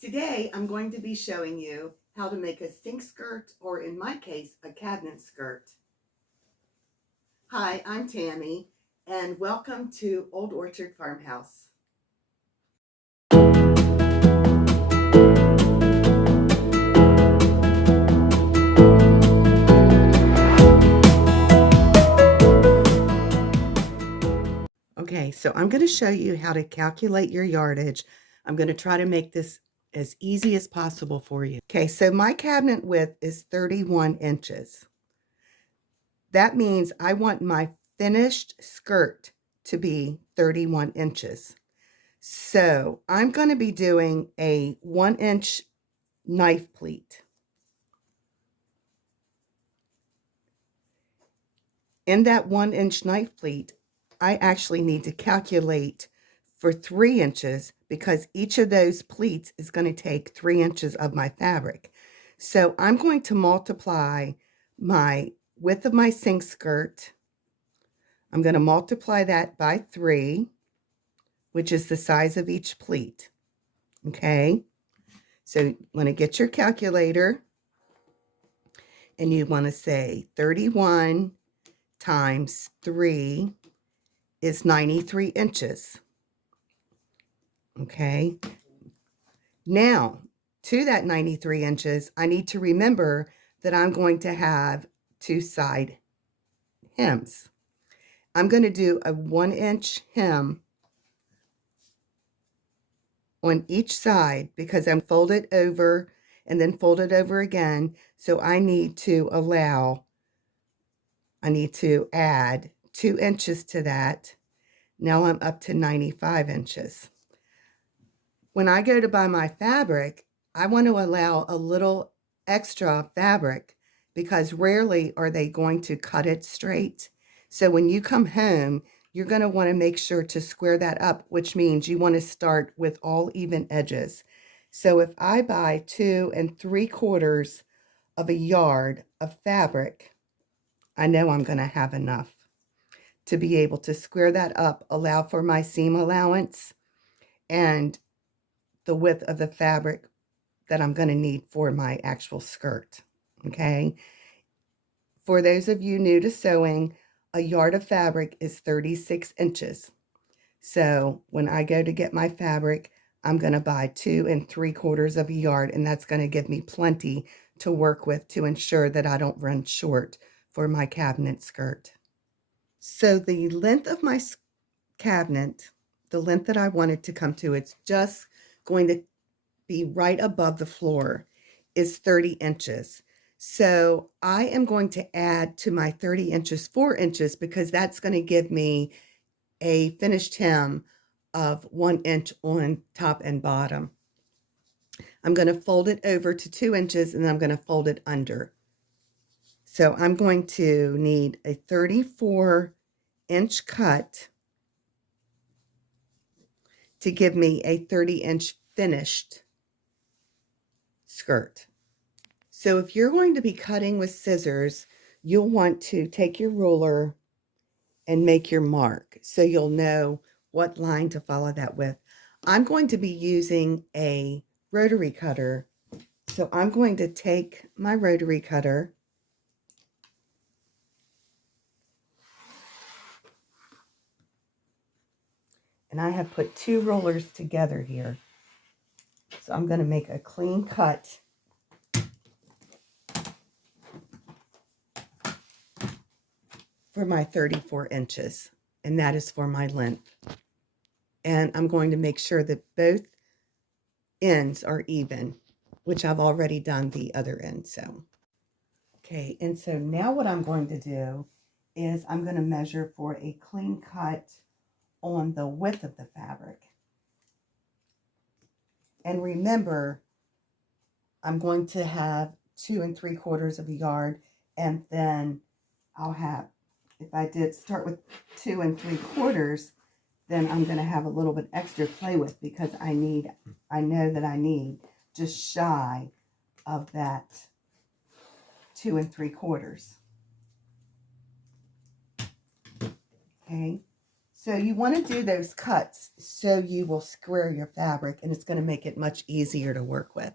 Today, I'm going to be showing you how to make a sink skirt, or in my case, a cabinet skirt. Hi, I'm Tammy, and welcome to Old Orchard Farmhouse. Okay, so I'm going to show you how to calculate your yardage. I'm going to try to make this as easy as possible for you. Okay, so my cabinet width is 31 inches. That means I want my finished skirt to be 31 inches. So I'm going to be doing a 1-inch knife pleat. In that 1-inch knife pleat, I actually need to calculate for 3 inches because each of those pleats is going to take 3 inches of my fabric. So I'm going to multiply my width of my sink skirt. I'm going to multiply that by 3, which is the size of each pleat. Okay, so you want to get your calculator and you want to say 31 times 3 is 93 inches. Okay, now to that 93 inches, I need to remember that I'm going to have 2 side hems. I'm going to do a 1-inch hem on each side because I'm folded over and then folded over again. So I need to add 2 inches to that. Now I'm up to 95 inches. When I go to buy my fabric, I want to allow a little extra fabric because rarely are they going to cut it straight. So when you come home, you're going to want to make sure to square that up, which means you want to start with all even edges. So if I buy 2 3/4 of a yard of fabric, I know I'm going to have enough to be able to square that up, allow for my seam allowance, and the width of the fabric that I'm going to need for my actual skirt. Okay. For those of you new to sewing, a yard of fabric is 36 inches. So when I go to get my fabric, I'm going to buy 2 3/4 of a yard, and that's going to give me plenty to work with to ensure that I don't run short for my cabinet skirt. So the length of my cabinet, the length that I want it to come to, it's just going to be right above the floor, is 30 inches. So I am going to add to my 30 inches 4 inches because that's going to give me a finished hem of 1 inch on top and bottom. I'm going to fold it over to 2 inches and then I'm going to fold it under. So I'm going to need a 34-inch cut to give me a 30-inch finished skirt. So if you're going to be cutting with scissors, you'll want to take your ruler and make your mark so you'll know what line to follow that with. I'm going to be using a rotary cutter. So I'm going to take my rotary cutter and I have put 2 rulers together here. So I'm going to make a clean cut for my 34 inches, and that is for my length. And I'm going to make sure that both ends are even, which I've already done the other end. So, okay, and so now what I'm going to do is I'm going to measure for a clean cut on the width of the fabric. And remember, I'm going to have 2 3/4 of a yard, and then I'll have, if I did start with 2 3/4, then I'm going to have a little bit extra to play with because I know that I need just shy of that 2 3/4. Okay, So you want to do those cuts so you will square your fabric, and it's going to make it much easier to work with.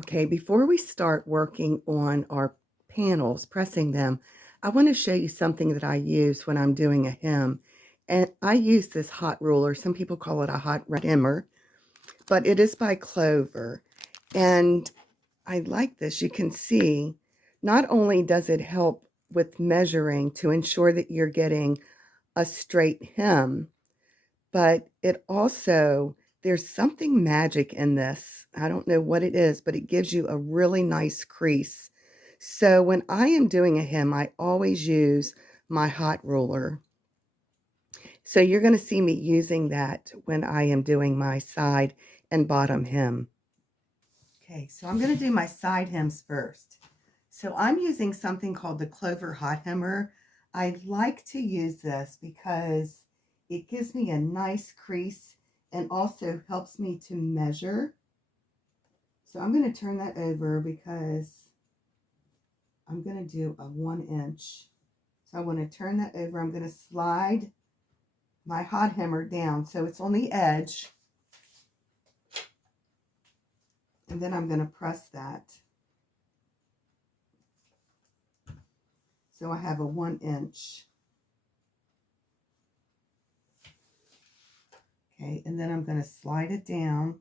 Okay, before we start working on our panels, pressing them, I want to show you something that I use when I'm doing a hem. And I use this hot ruler. Some people call it a hot hemmer, but it is by Clover. And I like this. You can see, not only does it help with measuring to ensure that you're getting a straight hem, but it also, there's something magic in this. I don't know what it is, but it gives you a really nice crease. So when I am doing a hem, I always use my hot ruler. So you're going to see me using that when I am doing my side and bottom hem. Okay, so I'm going to do my side hems first. So I'm using something called the Clover Hot Hemmer. I like to use this because it gives me a nice crease and also helps me to measure. So I'm going to turn that over because I'm going to do a 1 inch. So I want to turn that over. I'm going to slide my hot hammer down so it's on the edge. And then I'm going to press that. So I have a 1 inch. Okay, and then I'm going to slide it down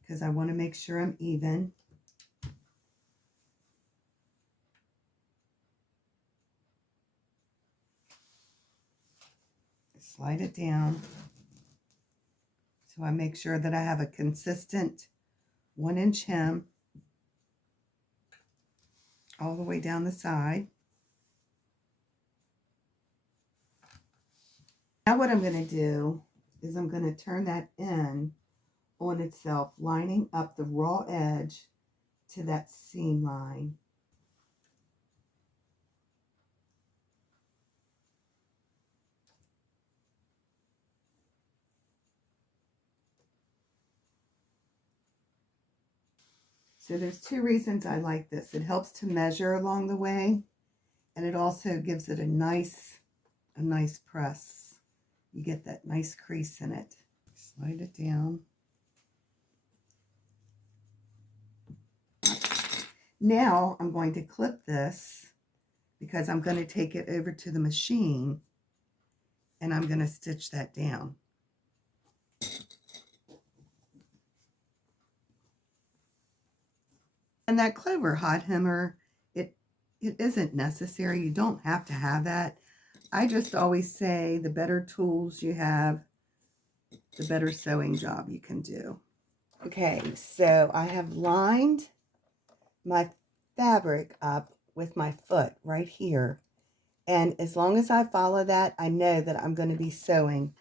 because I want to make sure I'm even. Slide it down so I make sure that I have a consistent 1 inch hem all the way down the side. Now what I'm going to do is I'm going to turn that in on itself, lining up the raw edge to that seam line. So there's 2 reasons I like this. It helps to measure along the way, and it also gives it a nice press. You get that nice crease in it. Slide it down. Now I'm going to clip this because I'm going to take it over to the machine and I'm going to stitch that down. And that Clover hot hammer, it isn't necessary. You don't have to have that. I just always say the better tools you have, the better sewing job you can do. Okay, so I have lined my fabric up with my foot right here. And as long as I follow that, I know that I'm going to be sewing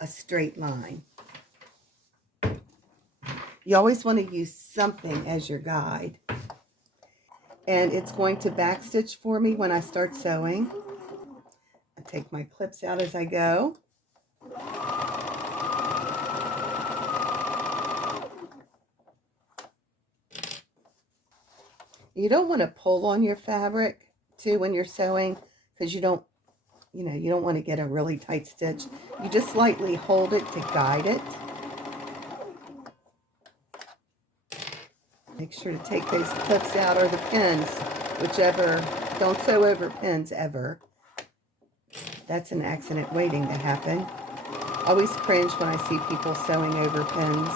a straight line. You always want to use something as your guide. And it's going to backstitch for me when I start sewing. I take my clips out as I go. You don't want to pull on your fabric too when you're sewing because you don't want to get a really tight stitch. You just lightly hold it to guide it. Make sure to take those clips out or the pins, whichever. Don't sew over pins ever. That's an accident waiting to happen. Always cringe when I see people sewing over pins.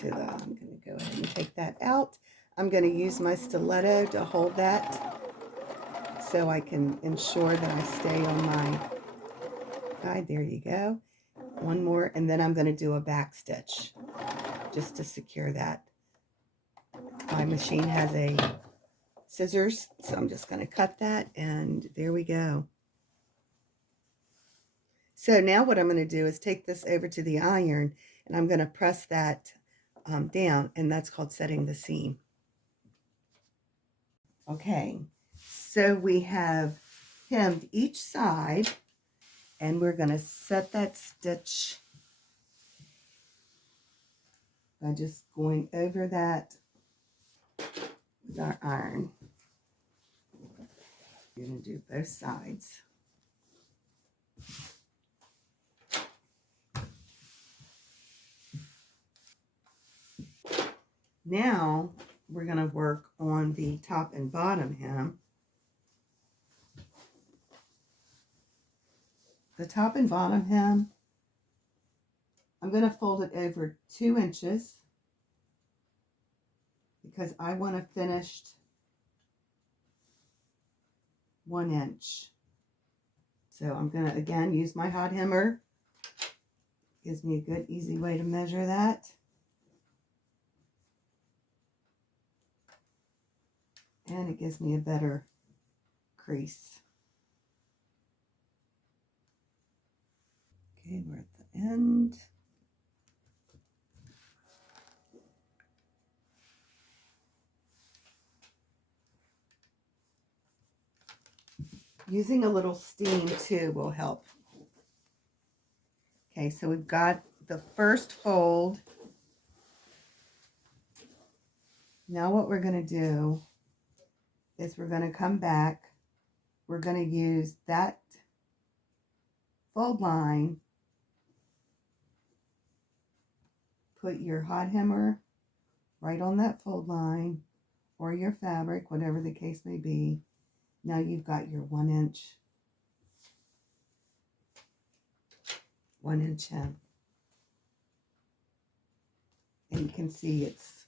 I'm going to go ahead and take that out. I'm going to use my stiletto to hold that so I can ensure that I stay on my guide. There you go. One more, and then I'm going to do a back stitch just to secure that. My machine has a scissors, so I'm just going to cut that, and there we go. So now what I'm going to do is take this over to the iron, and I'm going to press that down, and that's called setting the seam. Okay, so we have hemmed each side, and we're going to set that stitch by just going over that with our iron. We're going to do both sides. Now we're going to work on the top and bottom hem. The top and bottom hem, I'm going to fold it over 2 inches because I want a finished 1 inch. So I'm going to again use my hot hammer. Gives me a good easy way to measure that. And it gives me a better crease. Okay, we're at the end. Using a little steam too will help. Okay, so we've got the first fold. Now what we're going to do is we're going to come back. We're going to use that fold line. Put your hot hammer right on that fold line or your fabric, whatever the case may be. Now you've got your 1 inch hem. And you can see it's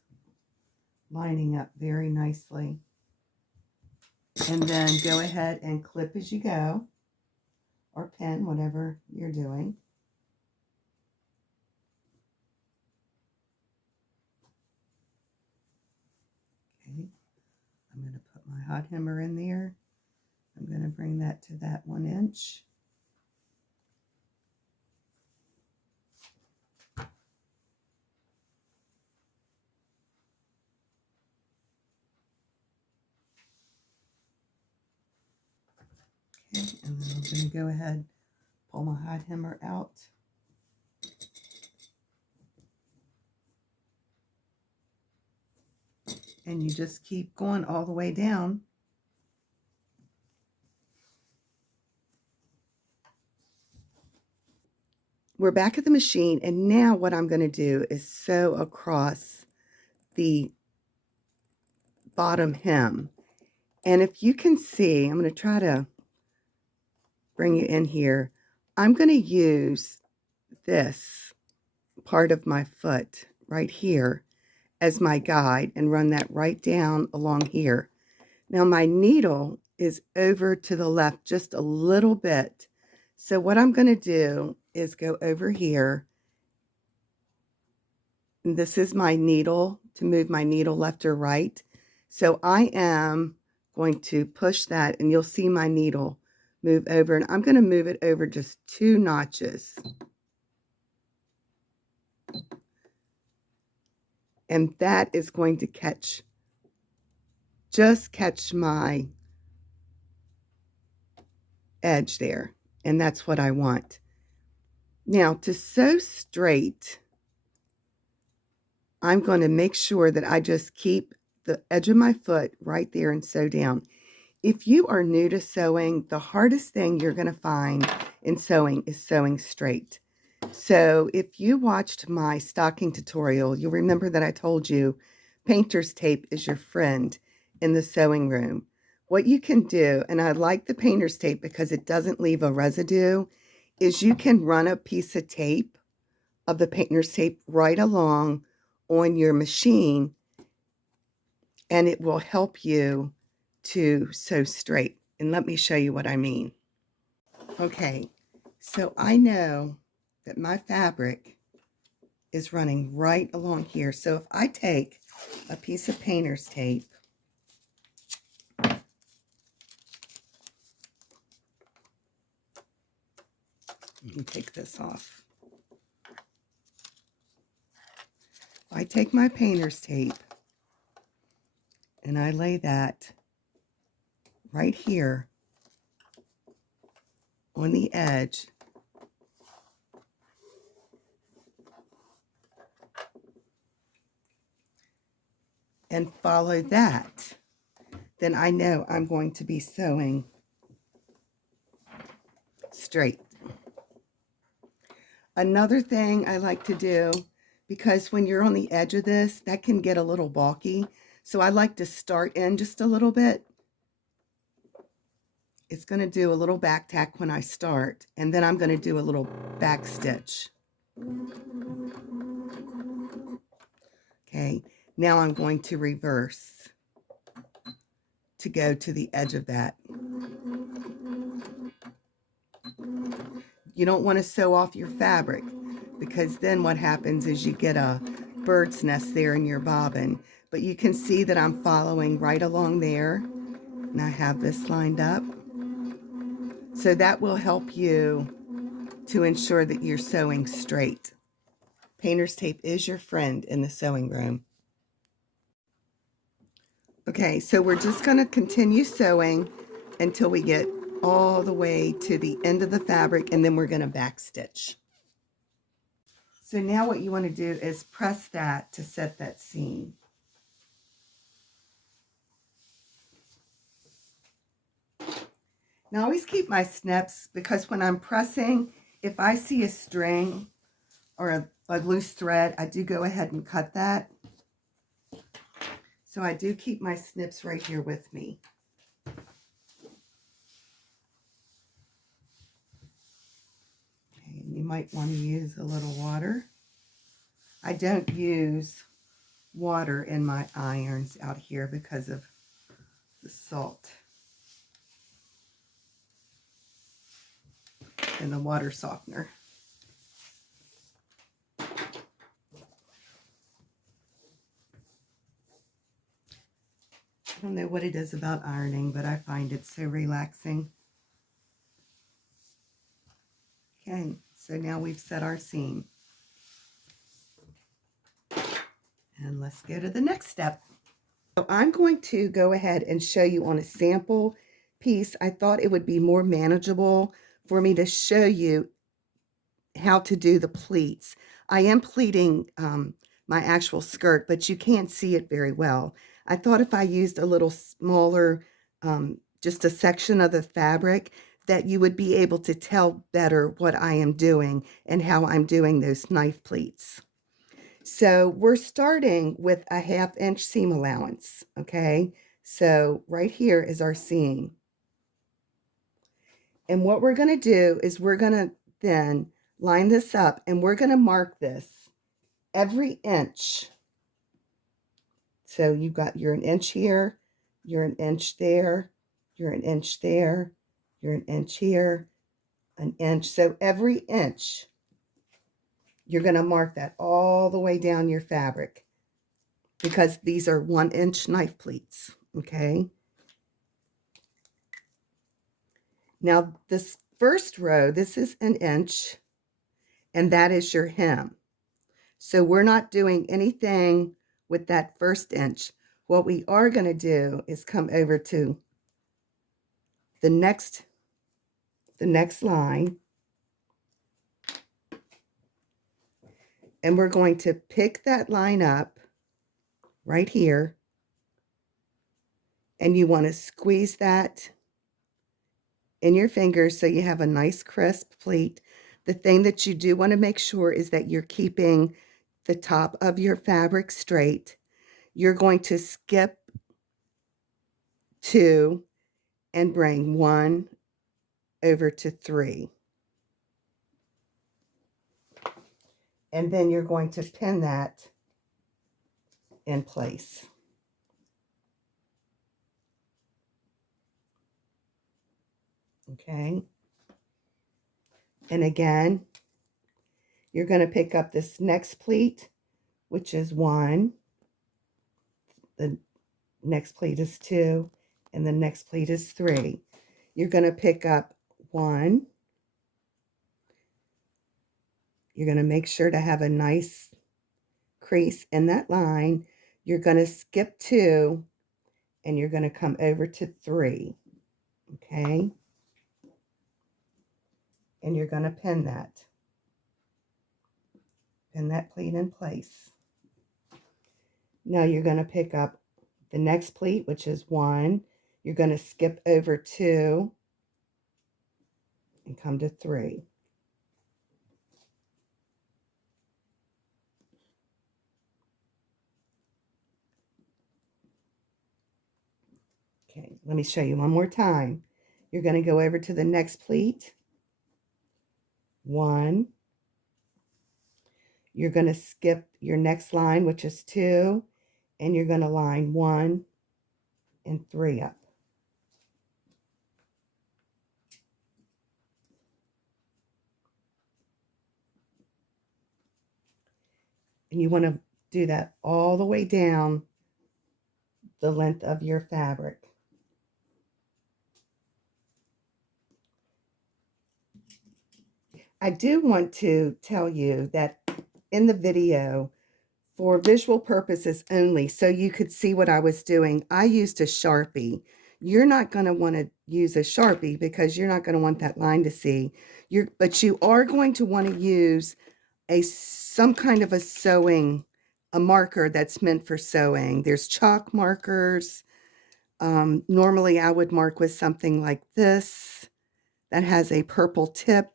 lining up very nicely. And then go ahead and clip as you go, or pin, whatever you're doing. Okay, I'm going to put my hot hammer in there. I'm going to bring that to that 1 inch. Okay, and then I'm going to go ahead, pull my hot hammer out. And you just keep going all the way down. We're back at the machine, and now what I'm going to do is sew across the bottom hem. And if you can see, I'm going to try to bring you in here. I'm going to use this part of my foot right here as my guide and run that right down along here. Now my needle is over to the left just a little bit. So what I'm going to do is go over here. And this is my needle to move my needle left or right. So I am going to push that and you'll see my needle move over, and I'm going to move it over just 2 notches. And that is going to catch my edge there. And that's what I want. Now to sew straight, I'm going to make sure that I just keep the edge of my foot right there and sew down. If you are new to sewing, the hardest thing you're going to find in sewing is sewing straight. So if you watched my stocking tutorial, you'll remember that I told you painter's tape is your friend in the sewing room. What you can do, and I like the painter's tape because it doesn't leave a residue, is you can run a piece of tape, of the painter's tape, right along on your machine, and it will help you to sew straight. And let me show you what I mean. Okay, so I know that my fabric is running right along here. So if I take a piece of painter's tape, let me take this off. If I take my painter's tape and I lay that right here on the edge, and follow that, then I know I'm going to be sewing straight. Another thing I like to do, because when you're on the edge of this, that can get a little bulky. So I like to start in just a little bit. It's going to do a little back tack when I start, and then I'm going to do a little back stitch. Okay, now I'm going to reverse to go to the edge of that. You don't want to sew off your fabric, because then what happens is you get a bird's nest there in your bobbin. But you can see that I'm following right along there, and I have this lined up. So that will help you to ensure that you're sewing straight. Painter's tape is your friend in the sewing room. Okay, so we're just going to continue sewing until we get all the way to the end of the fabric, and then we're going to back stitch. So now what you want to do is press that to set that seam. Now I always keep my snips, because when I'm pressing, if I see a string or a loose thread, I do go ahead and cut that. So I do keep my snips right here with me. Okay, and you might want to use a little water. I don't use water in my irons out here because of the salt and the water softener. I don't know what it is about ironing, but I find it so relaxing. Okay, so now we've set our seam. And let's go to the next step. So I'm going to go ahead and show you on a sample piece. I thought it would be more manageable for me to show you how to do the pleats. I am pleating my actual skirt, but you can't see it very well. I thought if I used a little smaller, just a section of the fabric, that you would be able to tell better what I am doing and how I'm doing those knife pleats. So we're starting with a 1/2 inch seam allowance, okay? So right here is our seam. And what we're going to do is we're going to then line this up, and we're going to mark this every inch. So you're an inch here, you're an inch there, you're an inch there, you're an inch here, an inch. So every inch, you're going to mark that all the way down your fabric, because these are 1 inch knife pleats, okay? Now this first row, this is an inch, and that is your hem. So we're not doing anything with that first inch. What we are going to do is come over to the next line, and we're going to pick that line up right here, and you want to squeeze that in your fingers so you have a nice crisp pleat. The thing that you do want to make sure is that you're keeping the top of your fabric straight. You're going to skip 2 and bring 1 over to 3. And then you're going to pin that in place. Okay. And again, you're going to pick up this next pleat, which is 1. The next pleat is 2. And the next pleat is 3. You're going to pick up 1. You're going to make sure to have a nice crease in that line. You're going to skip 2, and you're going to come over to 3. Okay. And you're going to pin that pleat in place. Now you're going to pick up the next pleat, which is 1. You're going to skip over 2 and come to 3. Okay, let me show you one more time. You're going to go over to the next pleat, 1. You're going to skip your next line, which is 2, and you're going to line 1 and 3 up. And you want to do that all the way down the length of your fabric. I do want to tell you that in the video, for visual purposes only, so you could see what I was doing, I used a Sharpie. You're not going to want to use a Sharpie because you're not going to want that line to see. But you are going to want to use some kind of a marker that's meant for sewing. There's chalk markers. Normally I would mark with something like this that has a purple tip.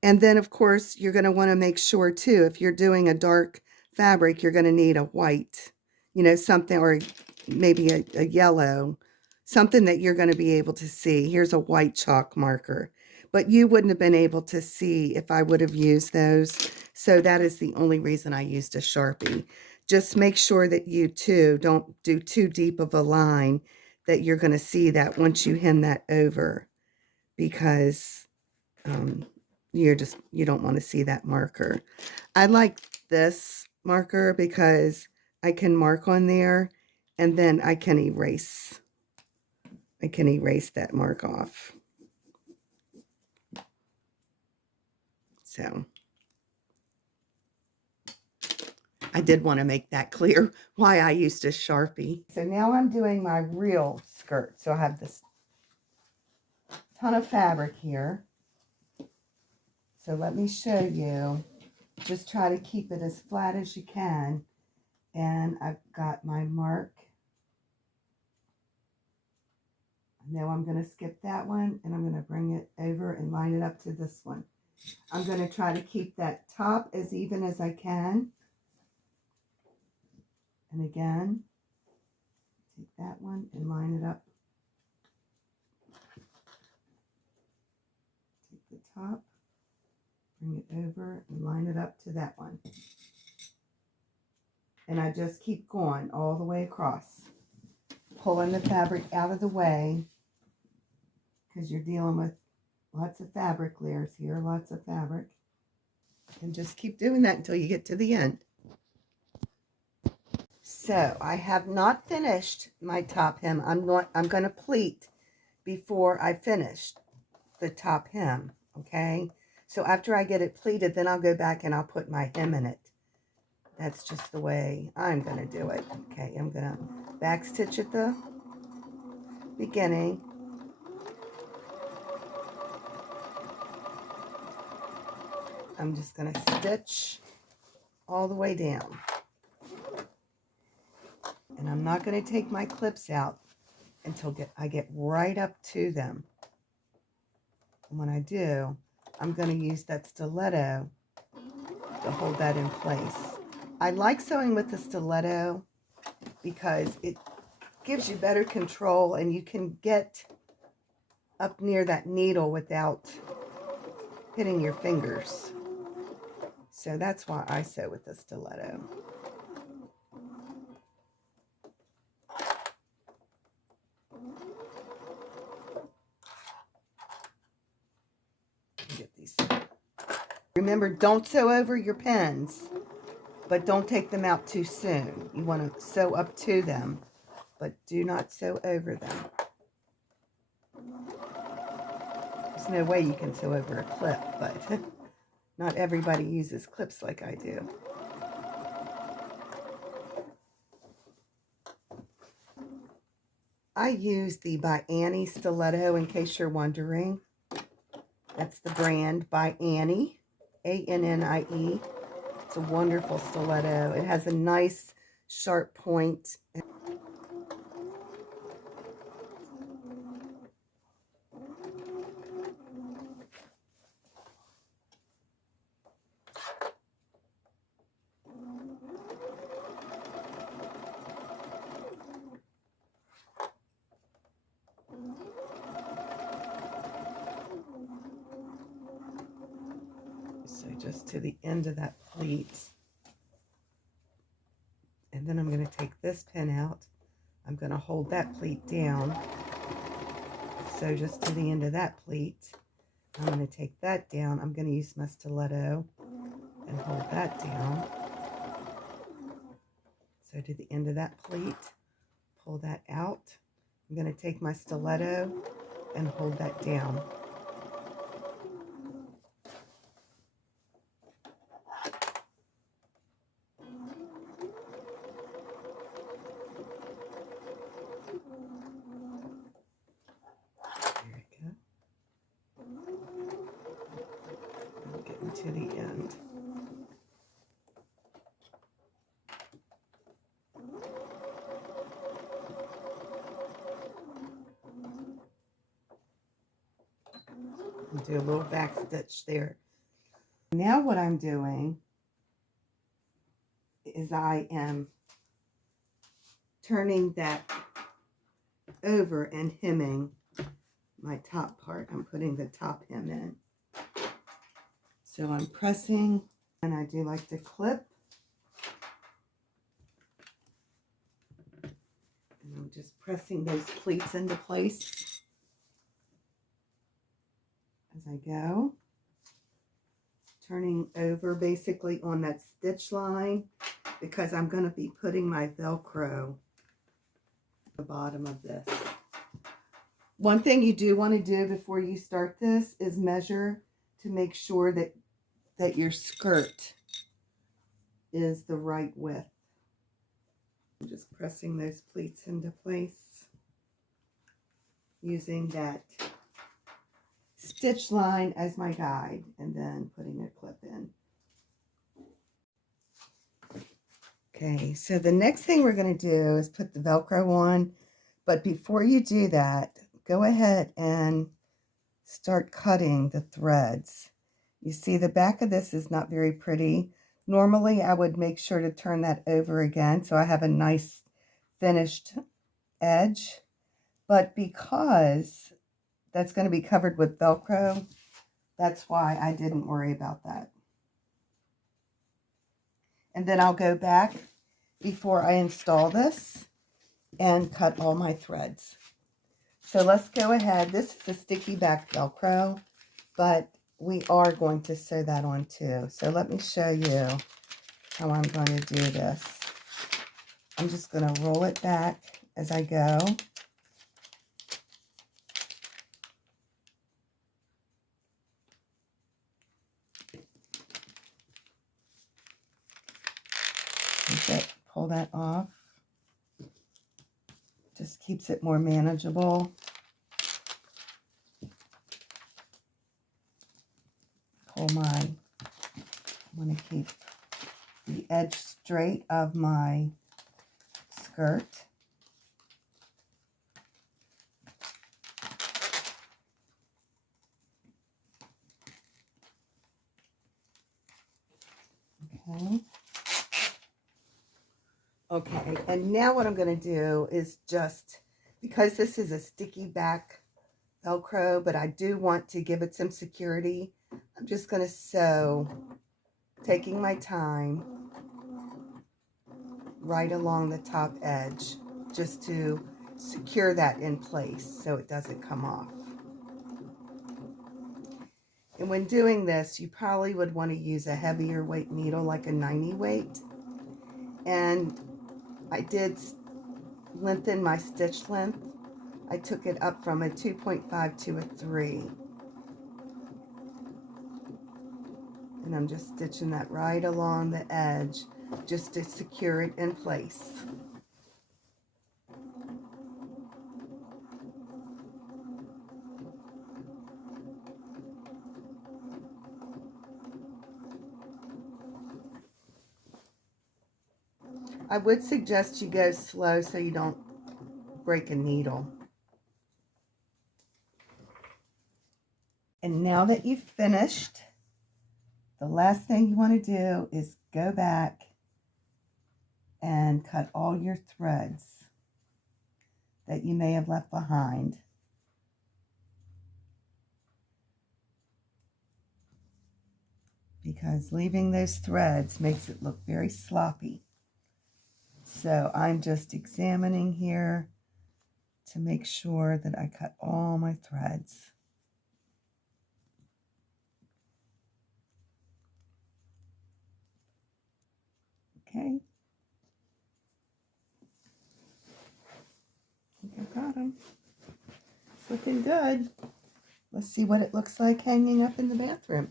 And then, of course, you're going to want to make sure, too, if you're doing a dark fabric, you're going to need a white, something, or maybe a yellow, something that you're going to be able to see. Here's a white chalk marker. But you wouldn't have been able to see if I would have used those. So that is the only reason I used a Sharpie. Just make sure that you, too, don't do too deep of a line, that you're going to see that once you hem that over, because you don't want to see that marker. I like this marker because I can mark on there and then I can erase that mark off. So I did want to make that clear why I used a Sharpie. So now I'm doing my real skirt. So I have this ton of fabric here. So let me show you. Just try to keep it as flat as you can. And I've got my mark. Now I'm going to skip that one and I'm going to bring it over and line it up to this one. I'm going to try to keep that top as even as I can. And again, take that one and line it up. Take the top, bring it over and line it up to that one. And I just keep going all the way across, pulling the fabric out of the way, because you're dealing with lots of fabric layers here, lots of fabric. And just keep doing that until you get to the end. So I have not finished my top hem. I'm going to pleat before I finish the top hem. Okay. So after I get it pleated, then I'll go back and I'll put my hem in it. That's just the way I'm going to do it. Okay. I'm going to back stitch at the beginning. I'm just going to stitch all the way down. And I'm not going to take my clips out until I get right up to them. And when I do, I'm going to use that stiletto to hold that in place. I like sewing with the stiletto because it gives you better control and you can get up near that needle without hitting your fingers. So that's why I sew with the stiletto. Get these. Remember, don't sew over your pins, but don't take them out too soon. You want to sew up to them, but do not sew over them. There's no way you can sew over a clip, but not everybody uses clips like I do. I use the by Annie stiletto, in case you're wondering. That's the brand, by Annie, A-N-N-I-E. It's a wonderful stiletto. It has a nice sharp point. So just to the end of that pleat. And then I'm going to take this pin out. I'm going to hold that pleat down. So just to the end of that pleat. I'm going to take that down. I'm going to use my stiletto and hold that down. So to the end of that pleat, pull that out. I'm going to take my stiletto and hold that down. There we go. I'm getting to the end. And do a little back stitch there. Now what I'm doing is I am turning that over and hemming my top part. I'm putting the top hem in. So I'm pressing, and I do like to clip. And I'm just pressing those pleats into place as I go. Turning over basically on that stitch line because I'm going to be putting my Velcro at the bottom of this. One thing you do want to do before you start this is measure to make sure that your skirt is the right width. I'm just pressing those pleats into place using that stitch line as my guide and then putting a clip in. Okay, so the next thing we're going to do is put the Velcro on, but before you do that, go ahead and start cutting the threads. You see the back of this is not very pretty. Normally I would make sure to turn that over again so I have a nice finished edge, but because that's going to be covered with Velcro, that's why I didn't worry about that. And then I'll go back before I install this and cut all my threads. So let's go ahead. This is a sticky back Velcro, but we are going to sew that on too. So let me show you how I'm going to do this. I'm just going to roll it back as I go. Pull that off. Just keeps it more manageable. Pull I want to keep the edge straight of my skirt. Okay. Okay, and now what I'm going to do is just, because this is a sticky back Velcro, but I do want to give it some security, I'm just going to sew, taking my time, right along the top edge, just to secure that in place so it doesn't come off. And when doing this, you probably would want to use a heavier weight needle, like a 90 weight. And I did lengthen my stitch length. I took it up from a 2.5 to a 3. And I'm just stitching that right along the edge just to secure it in place. I would suggest you go slow so you don't break a needle. And now that you've finished, the last thing you want to do is go back and cut all your threads that you may have left behind. Because leaving those threads makes it look very sloppy. So I'm just examining here to make sure that I cut all my threads. Okay. I think I got them. It's looking good. Let's see what it looks like hanging up in the bathroom.